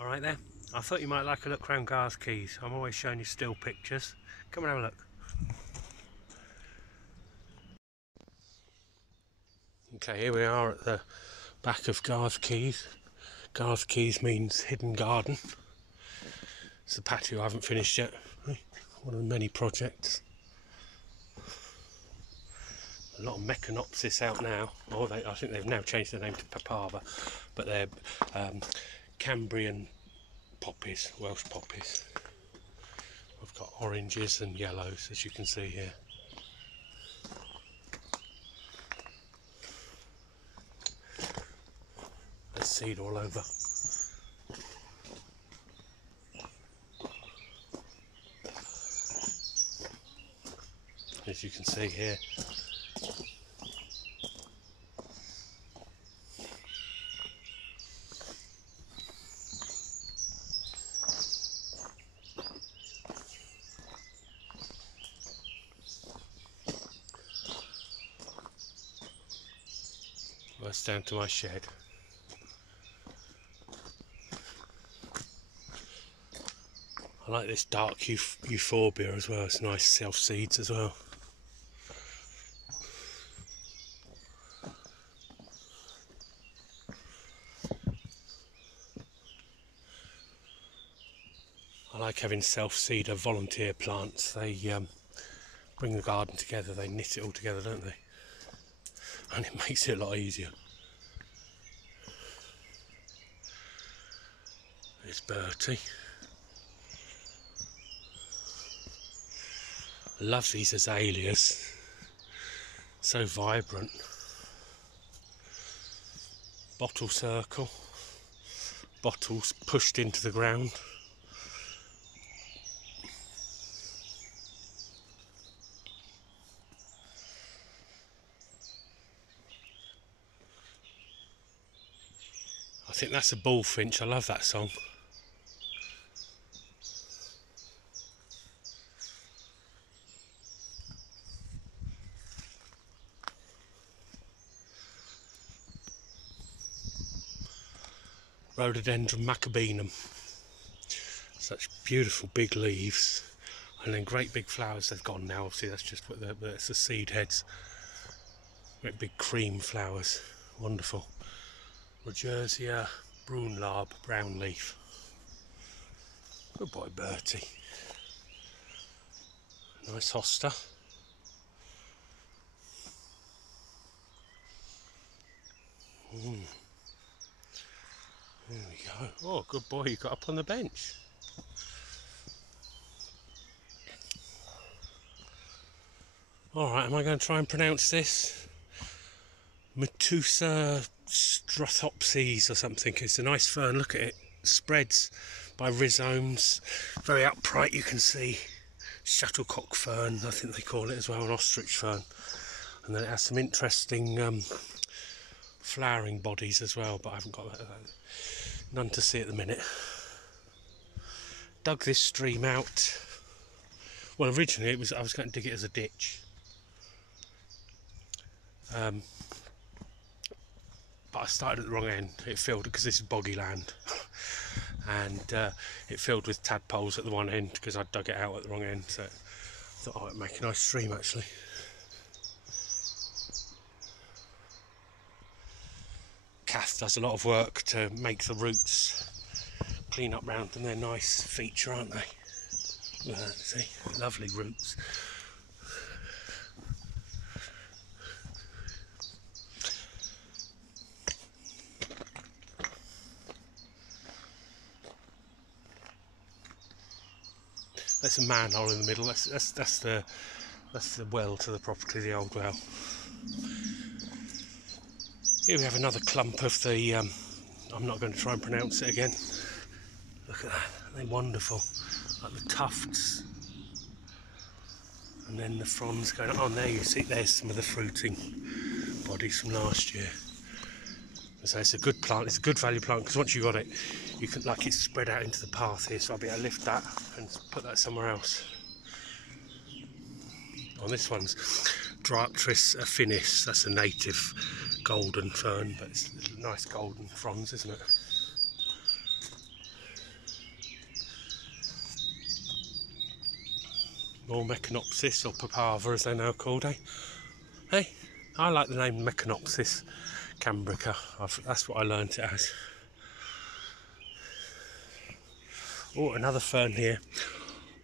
Alright then, I thought you might like a look around Gardd Quays. I'm always showing you still pictures. Come and have a look. Okay, here we are at the back of Gardd Quays. Gardd Quays means hidden garden. It's the patio I haven't finished yet. One of the many projects. A lot of Mechanopsis out now. I think they've now changed their name to Papava, but they're Cambrian poppies, Welsh poppies. We've got oranges and yellows, as you can see here. There's seed all over. As you can see here. That's down to my shed. I like this dark euphorbia as well. It's nice self-seeds as well. I like having self-seeder volunteer plants. They bring the garden together, they knit it all together, don't they? And it makes it a lot easier. There's Bertie. I love these azaleas. So vibrant. Bottle circle. Bottles pushed into the ground. I think that's a bullfinch. I love that song. Rhododendron macabinum. Such beautiful big leaves, and then great big flowers. They've gone now, obviously that's just what that's the seed heads. Great big cream flowers, wonderful. Rogersia brunlaub, brown leaf. Good boy Bertie. Nice hosta. There we go. Oh, good boy, you got up on the bench. Alright, am I going to try and pronounce this? Metusa strathopsis or something. It's a nice fern, look at it. Spreads by rhizomes. Very upright, you can see. Shuttlecock fern, I think they call it as well, an ostrich fern. And then it has some interesting flowering bodies as well, but I haven't got none to see at the minute. Dug this stream out. Well, originally I was going to dig it as a ditch. But I started at the wrong end. It filled, because this is boggy land, and it filled with tadpoles at the one end because I dug it out at the wrong end. So I thought, oh, it'd make a nice stream actually. Kath does a lot of work to make the roots clean up round them. They're a nice feature, aren't they? Look at that, see? Lovely roots. There's a manhole in the middle. That's the well to the property, the old well. Here we have another clump of the. I'm not going to try and pronounce it again. Look at that, they're wonderful. Like the tufts, and then the fronds going on. There you see, there's some of the fruiting bodies from last year. So it's a good plant. It's a good value plant because once you got it, you can it's spread out into the path here. So I'll be able to lift that and put that somewhere else. On this one's Dryopteris affinis. That's a native golden fern, but it's nice golden fronds, isn't it? More Meconopsis, or Papava as they're now called, eh? Hey, I like the name Meconopsis cambrica. That's what I learnt it as. Oh, another fern here.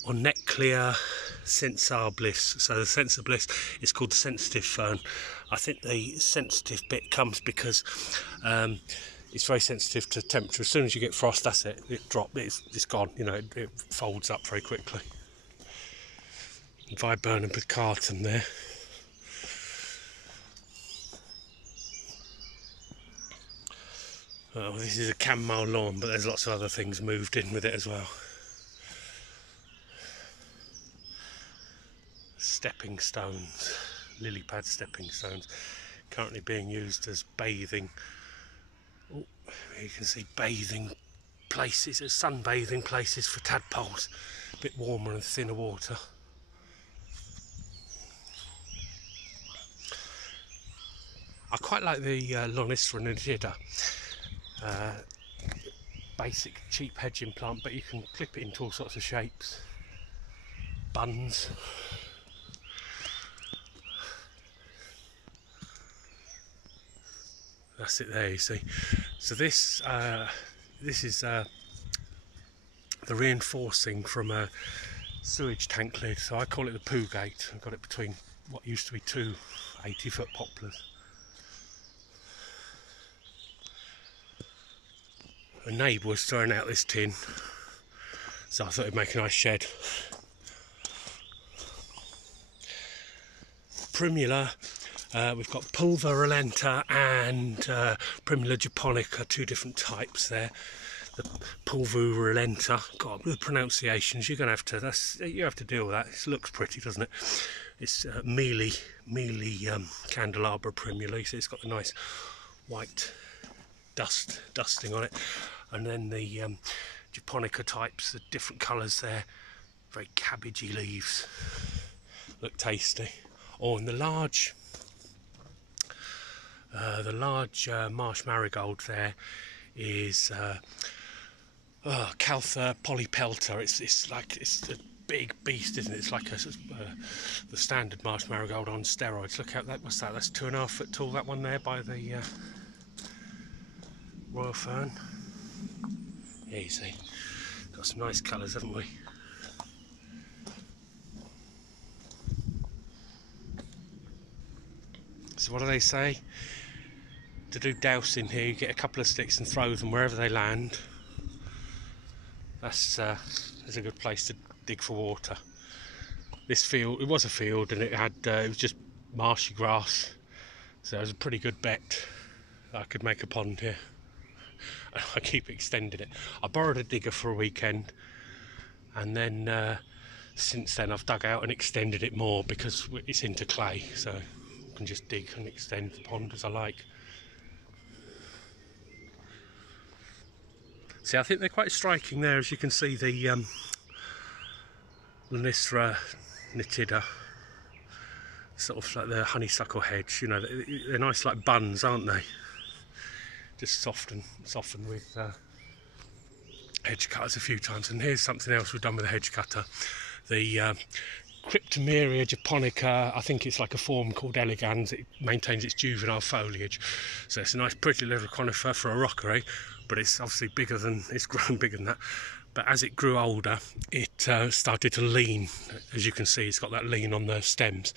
Orneclea sensabilis. So the sensabilis is called the sensitive fern. I think the sensitive bit comes because it's very sensitive to temperature. As soon as you get frost, that's it. It drops. It's gone. You know, it folds up very quickly. Viburnum picatum there. Oh, this is a chamomile lawn, but there's lots of other things moved in with it as well. Stepping stones, lily pad stepping stones, currently being used as bathing. Oh, you can see bathing places, sunbathing places for tadpoles. A bit warmer and thinner water. I quite like the Lonisra nitida. Basic cheap hedging plant, but you can clip it into all sorts of shapes. Buns. That's it there, you see. So this is the reinforcing from a sewage tank lid. So I call it the poo gate. I've got it between what used to be two 80-foot poplars. A neighbour was throwing out this tin, so I thought it'd make a nice shed. Primula, we've got Pulverulenta and Primula japonica, two different types there. The Pulverulenta, God, with the pronunciations, you're going to have to, you have to deal with that. It looks pretty, doesn't it? It's mealy candelabra primula, so it's got the nice white dusting on it. And then the japonica types, the different colours there, very cabbagey leaves, look tasty. Or in the large marsh marigold there is Caltha polypelta. It's a big beast, isn't it? It's like the standard marsh marigold on steroids. Look at that. What's that? That's 2.5 foot tall. That one there by the royal fern. Yeah, you see, got some nice colours, haven't we? So what do they say? To do dousing here, you get a couple of sticks and throw them wherever they land. That's a good place to dig for water. This field, it was a field, and it was just marshy grass, so it was a pretty good bet that I could make a pond here. I keep extending it. I borrowed a digger for a weekend, and then since then I've dug out and extended it more because it's into clay, so I can just dig and extend the pond as I like. See, I think they're quite striking there, as you can see the Lonisra nitida, sort of like the honeysuckle hedge. You know, they're nice like buns, aren't they? Just soften with hedge cutters a few times. And here's something else we've done with a hedge cutter. The Cryptomeria japonica, I think it's like a form called elegans. It maintains its juvenile foliage, so it's a nice pretty little conifer for a rockery, but it's obviously it's grown bigger than that. But as it grew older, it started to lean. As you can see, it's got that lean on the stems.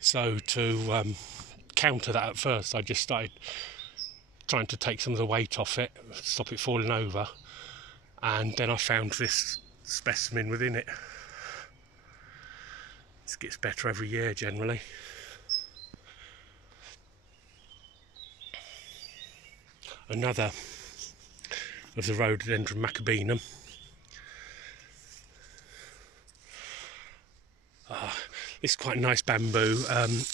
So to counter that, at first I just started trying to take some of the weight off it, stop it falling over, and then I found this specimen within it. This gets better every year generally. Another of the rhododendron macabinum. This is quite nice bamboo,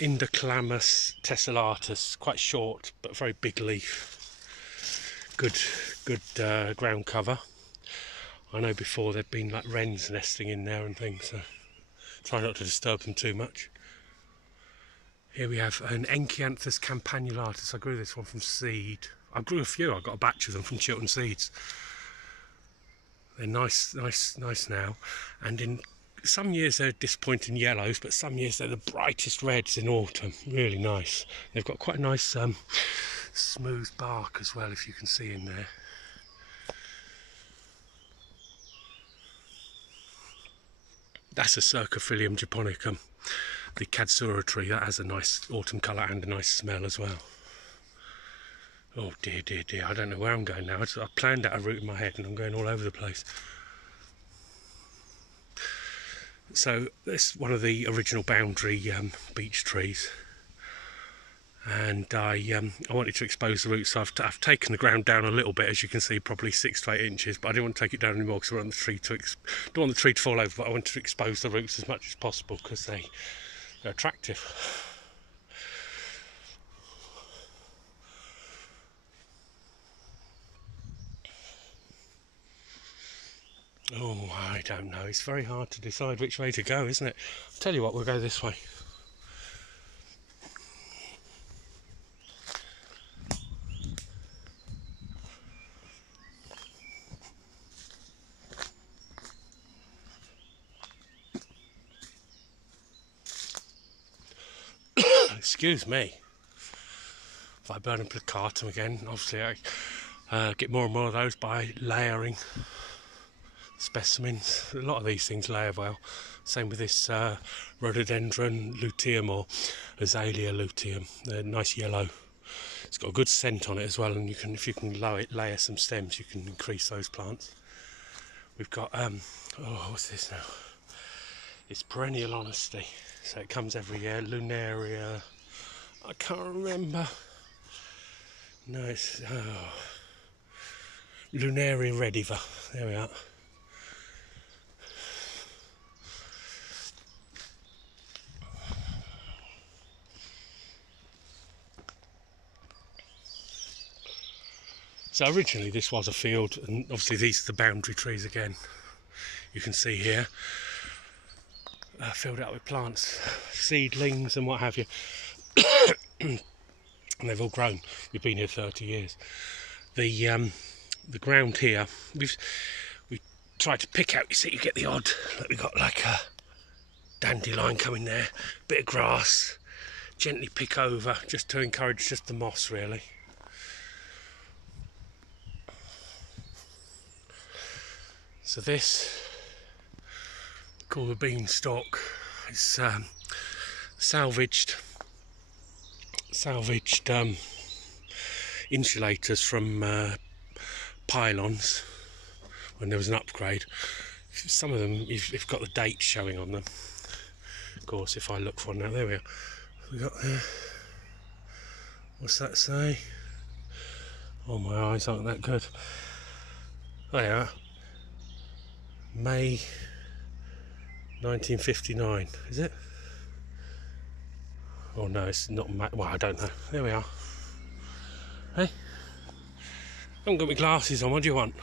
Indoclamus tessellatus, quite short but very big leaf. Good ground cover. I know before there'd been like wrens nesting in there and things, so try not to disturb them too much. Here we have an Enchianthus campanulatus. I grew this one from seed. I grew a few. I got a batch of them from Chiltern Seeds. They're nice now. And in some years they're disappointing yellows, but some years they're the brightest reds in autumn. Really nice. They've got quite a nice smooth bark as well, if you can see in there. That's a Cercophillium japonicum, the Katsura tree. That has a nice autumn colour and a nice smell as well. Oh dear, dear, dear. I don't know where I'm going now. I've planned out a route in my head and I'm going all over the place. So this is one of the original boundary beech trees, and I wanted to expose the roots, so I've taken the ground down a little bit, as you can see, probably 6 to 8 inches, but I didn't want to take it down anymore because I don't want the tree to fall over, but I wanted to expose the roots as much as possible because they're attractive. Oh, I don't know. It's very hard to decide which way to go, isn't it? I'll tell you what, we'll go this way. Excuse me if I burn a plicatum again. Obviously I get more and more of those by layering specimens. A lot of these things layer well. Same with this rhododendron luteum or azalea luteum. They're nice yellow. It's got a good scent on it as well, and if you can layer some stems, you can increase those plants. We've got what's this now? It's perennial honesty, so it comes every year. Lunaria, I can't remember. No, it's Lunaria rediva. There we are. So originally this was a field, and obviously these are the boundary trees again. You can see here, filled out with plants, seedlings and what have you. And they've all grown. We've been here 30 years. The ground here, we tried to pick out. You see, you get the odd. Like we've got like a dandelion coming there, bit of grass. Gently pick over, just to encourage just the moss, really. So this, called the beanstalk, is salvaged insulators from pylons when there was an upgrade. Some of them you've got the date showing on them. Of course, if I look for one now, there we are. We got there. What's that say? Oh, my eyes aren't that good. There you are. May 1959, is it? Oh no, it's not May. Well, I don't know. There we are. Hey, I haven't got my glasses on. What do you want?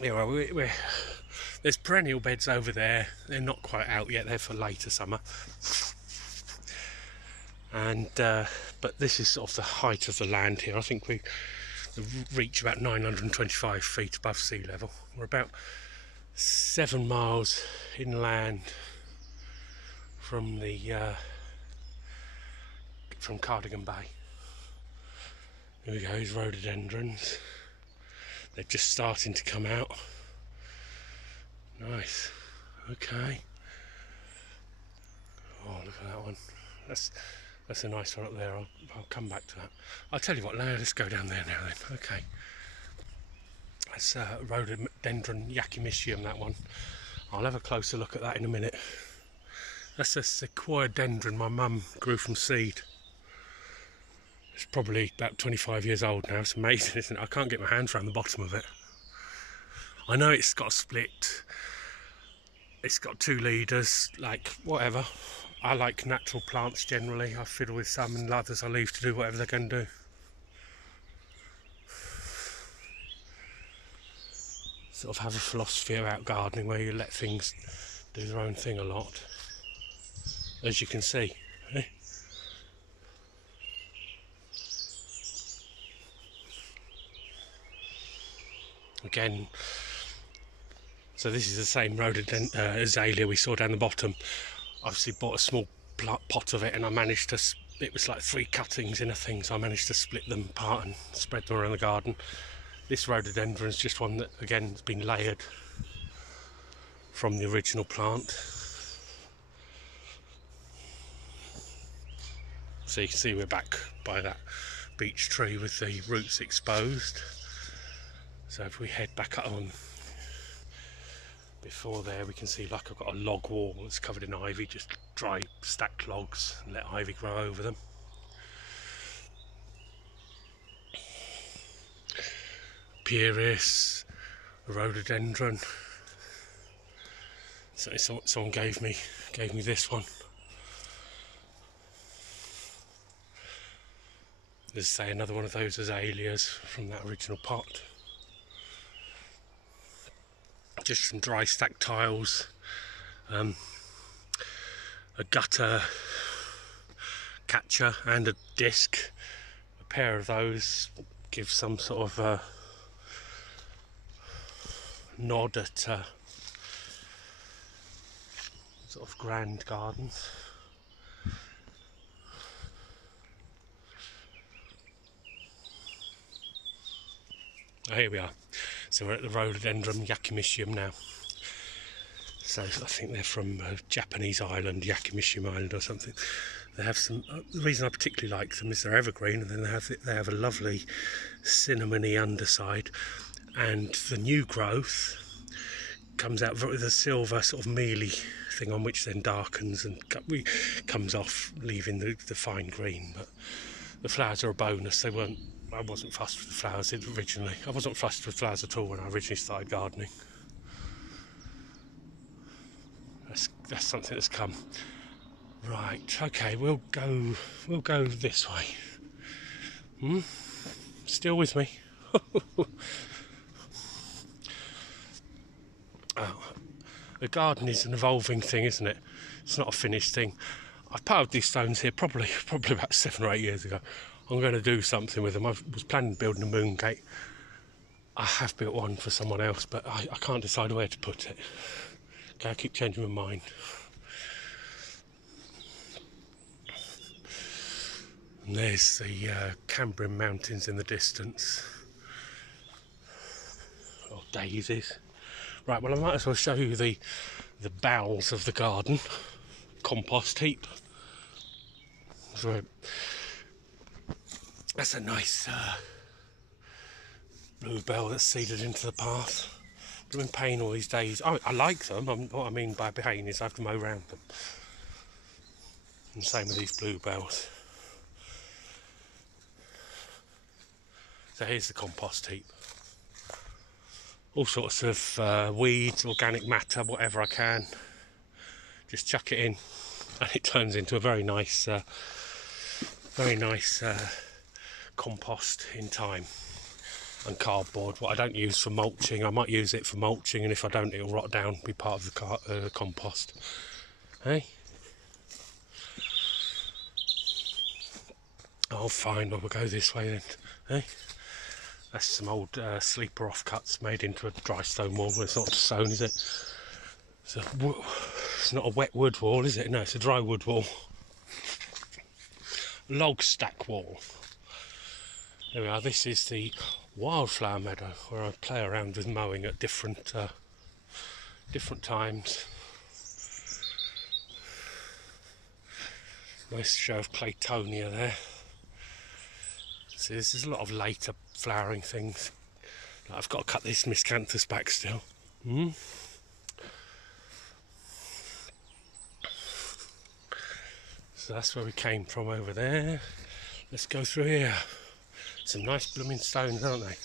Anyway, there's perennial beds over there. They're not quite out yet. They're for later summer. And but this is sort of the height of the land here. I think we reach about 925 feet above sea level. We're about 7 miles inland from from Cardigan Bay. Here we go, these rhododendrons. They're just starting to come out. Nice. Okay. Oh, look at that one. That's a nice one up there. I'll come back to that. I'll tell you what, let's go down there now then. Okay. That's rhododendron yakimisium, that one. I'll have a closer look at that in a minute. That's a sequoia dendron my mum grew from seed. It's probably about 25 years old now. It's amazing, isn't it? I can't get my hands around the bottom of it. I know it's got a split. It's got 2 leaders, like whatever. I like natural plants generally. I fiddle with some, and others I leave to do whatever they're going to do. Sort of have a philosophy about gardening where you let things do their own thing a lot, as you can see. Eh? Again, So this is the same rhododendron azalea we saw down the bottom. Obviously bought a small pot of it, and I managed to, it was like 3 cuttings in a thing, so I managed to split them apart and spread them around the garden. This rhododendron is just one that again has been layered from the original plant. So you can see we're back by that beech tree with the roots exposed. So if we head back up on before there, we can see like I've got a log wall that's covered in ivy, just dry stacked logs and let ivy grow over them. Pieris, rhododendron. So someone gave me this one. There's, say, another one of those azaleas from that original pot. Just some dry stacked tiles, a gutter catcher and a disc. A pair of those give some sort of nod at sort of grand gardens. Oh, here we are. So we're at the rhododendron Yakimishim now. So I think they're from a Japanese island, Yakimishim Island or something. They have some. The reason I particularly like them is they're evergreen, and then they have a lovely cinnamony underside, and the new growth comes out with a silver sort of mealy thing on which then darkens and comes off, leaving the fine green. But the flowers are a bonus. I wasn't fussed with the flowers originally. I wasn't fussed with flowers at all when I originally started gardening. That's something that's come. Right, okay, we'll go this way. Still with me? Oh, the garden is an evolving thing, isn't it? It's not a finished thing. I've piled these stones here probably about 7 or 8 years ago. I'm going to do something with them. I was planning on building a moon gate. I have built one for someone else, but I can't decide where to put it. Okay, I keep changing my mind. And there's the Cambrian Mountains in the distance. Oh, daisies. Right, well I might as well show you the bowels of the garden. Compost heap. So that's a nice bluebell that's seeded into the path. I've been paying all these days. I like them. What I mean by paying is I have to mow around them. And same with these bluebells. So here's the compost heap. All sorts of weeds, organic matter, whatever I can. Just chuck it in, and it turns into a very nice compost in time. And cardboard, what I don't use for mulching, I might use it for mulching, and if I don't, it'll rot down, be part of the compost. Hey? Oh, fine, well, we'll go this way then. Hey? That's some old sleeper offcuts made into a dry stone wall. It's not stone, is it? It's not a wet wood wall, is it? No, it's a dry wood wall. Log stack wall. There we are. This is the wildflower meadow where I play around with mowing at different times. Nice show of Claytonia there. See, this is a lot of later flowering things. I've got to cut this miscanthus back still. So that's where we came from over there. Let's go through here. Some nice blooming stones, aren't they?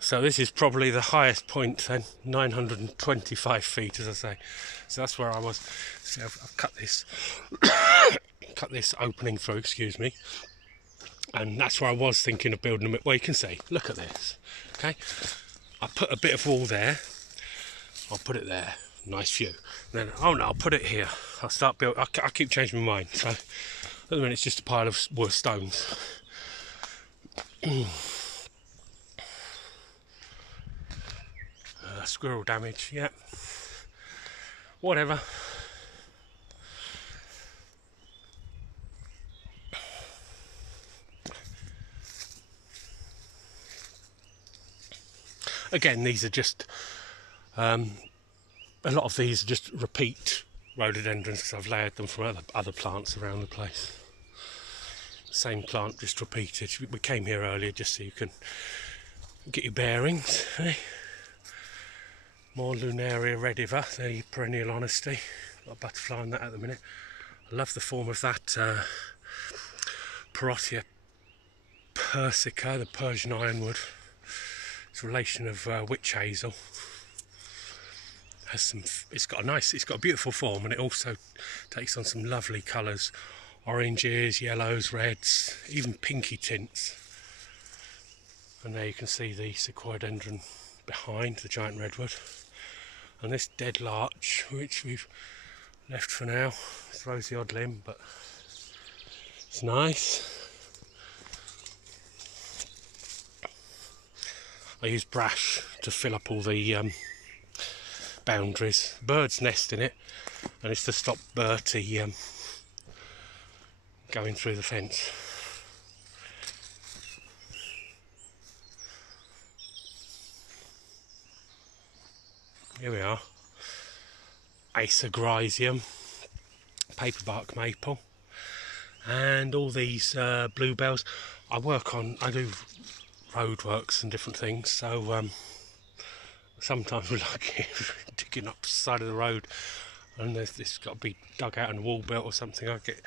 So this is probably the highest point then, 925 feet, as I say. So that's where I was. See, I've cut this, cut this opening through, excuse me. And that's where I was thinking of building them. Well, you can see, look at this, okay? I put a bit of wall there. I'll put it there. nice view. And then, oh no, I'll put it here. I'll start building. I keep changing my mind. So at the minute it's just a pile of wood stones. Squirrel damage, yeah. Whatever. Again, these are just a lot of these are just repeat rhododendrons because I've layered them from other plants around the place. Same plant, just repeated. We came here earlier just so you can get your bearings. Eh? More Lunaria rediva, the perennial honesty. Got a butterfly on that at the minute. I love the form of that Parotia persica, the Persian ironwood. It's a relation of witch hazel. It's got a beautiful form, and it also takes on some lovely colours. Oranges, yellows, reds, even pinky tints. And there you can see the sequoiadendron behind the giant redwood. And this dead larch, which we've left for now, throws the odd limb, but it's nice. I use brash to fill up all the boundaries. Birds nest in it, and it's to stop Bertie going through the fence. Here we are. Acergrysium, paperbark maple, and all these bluebells. I do roadworks and different things, so sometimes we're lucky digging up the side of the road and this got to be dug out and wall built or something. I get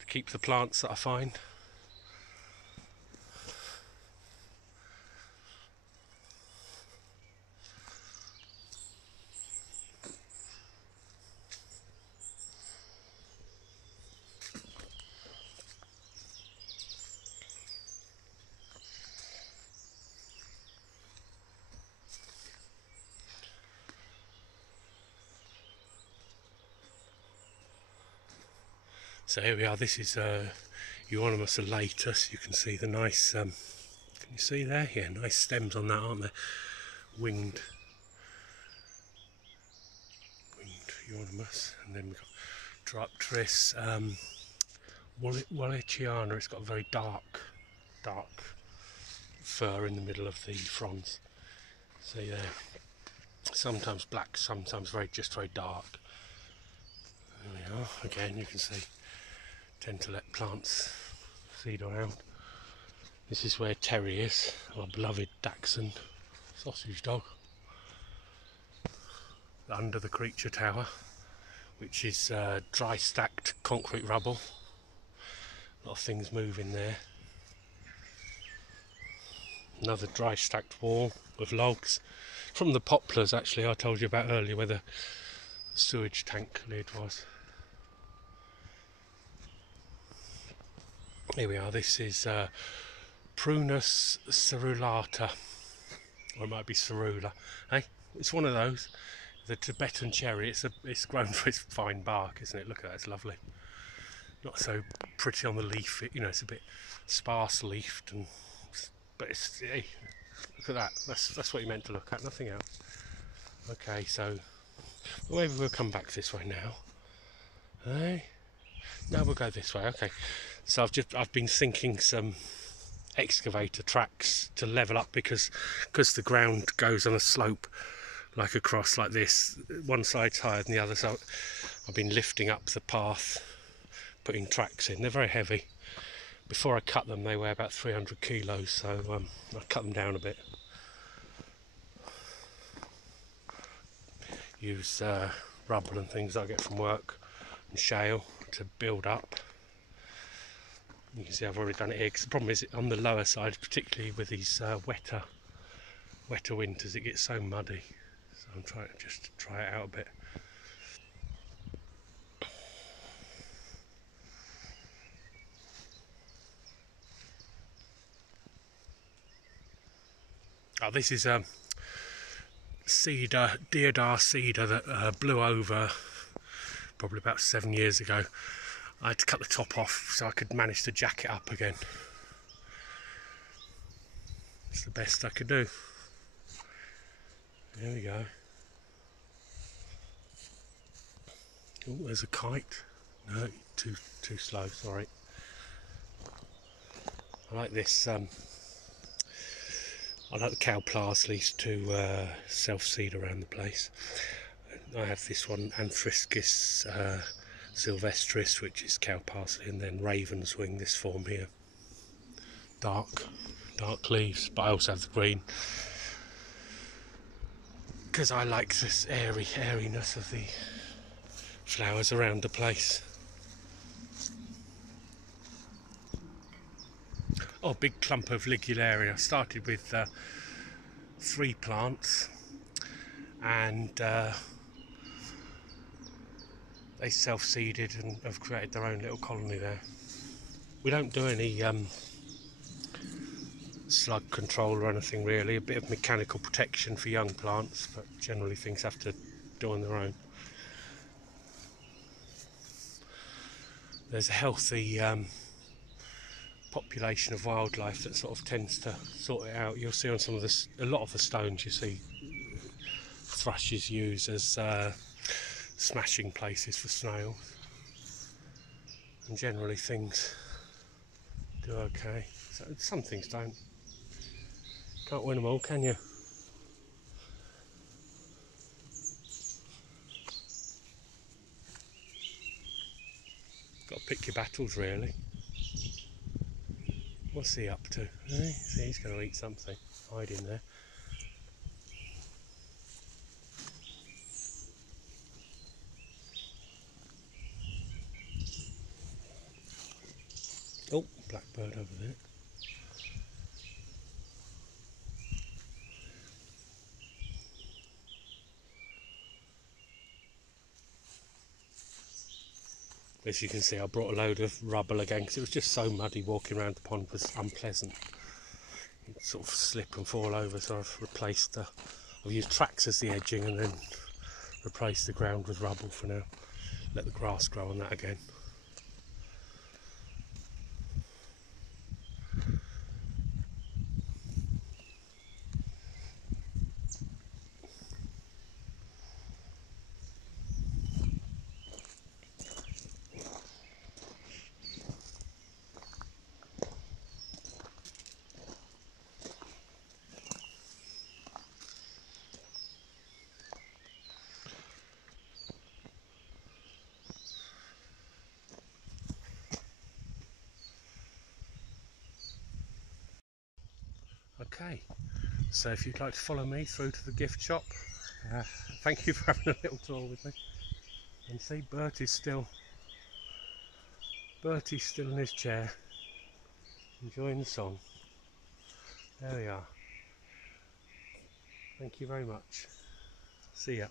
to keep the plants that I find. So here we are. This is Euonymus elatus. You can see the nice, can you see there? Yeah, nice stems on that, aren't there? Winged Euonymus. And then we've got Drypteris Walliciana. It's got a very dark fur in the middle of the fronds. See there? Sometimes black, sometimes just very dark. There we are. Again, you can see. Tend to let plants seed around. This is where Terry is, our beloved Dachshund sausage dog. Under the creature tower, which is dry stacked concrete rubble. A lot of things move in there. Another dry stacked wall with logs. From the poplars actually I told you about earlier where the sewage tank lid was. Here we are, this is Prunus cerulata, or it might be cerula. Hey, it's one of those. The Tibetan cherry, it's grown for its fine bark, isn't it? Look at that, it's lovely. Not so pretty on the leaf, it's a bit sparse leafed, but it's, hey, look at that, that's what you meant to look at, nothing else. Okay, so maybe we'll come back this way now. Hey? No, we'll go this way, okay. So I've been sinking some excavator tracks to level up because the ground goes on a slope like across like this. One side's higher than the other, so I've been lifting up the path, putting tracks in. They're very heavy. Before I cut them, they weigh about 300 kilos, so I cut them down a bit. Use rubble and things I get from work and shale to build up. You can see I've already done it here, 'cause the problem is on the lower side, particularly with these wetter winters, it gets so muddy. So I'm trying to just try it out a bit. Oh, this is cedar, deodar cedar that blew over probably about 7 years ago. I had to cut the top off so I could manage to jack it up again. It's the best I could do. There we go. Oh, there's a kite. No, too slow, sorry. I like this, I like the cow parsleys to self-seed around the place. I have this one, Anthriscus sylvestris, which is cow parsley, and then ravenswing, this form here. Dark leaves, but I also have the green, because I like this airiness of the flowers around the place. Oh, big clump of ligularia. I started with 3 plants, and they self-seeded and have created their own little colony there. We don't do any slug control or anything really, a bit of mechanical protection for young plants, but generally things have to do on their own. There's a healthy population of wildlife that sort of tends to sort it out. You'll see on some of a lot of the stones you see thrushes used as smashing places for snails, and generally things do okay. So some things don't. Can't win them all, can you? Got to pick your battles really. What's he up to? Eh? See, he's going to eat something. Hide in there. Oh, blackbird over there. As you can see, I brought a load of rubble again because it was just so muddy. Walking around the pond was unpleasant. You'd sort of slip and fall over, so I've replaced I've used tracks as the edging and then replaced the ground with rubble for now. Let the grass grow on that again. Okay, so if you'd like to follow me through to the gift shop, thank you for having a little tour with me. And see, Bertie's still in his chair, enjoying the song. There we are. Thank you very much. See ya.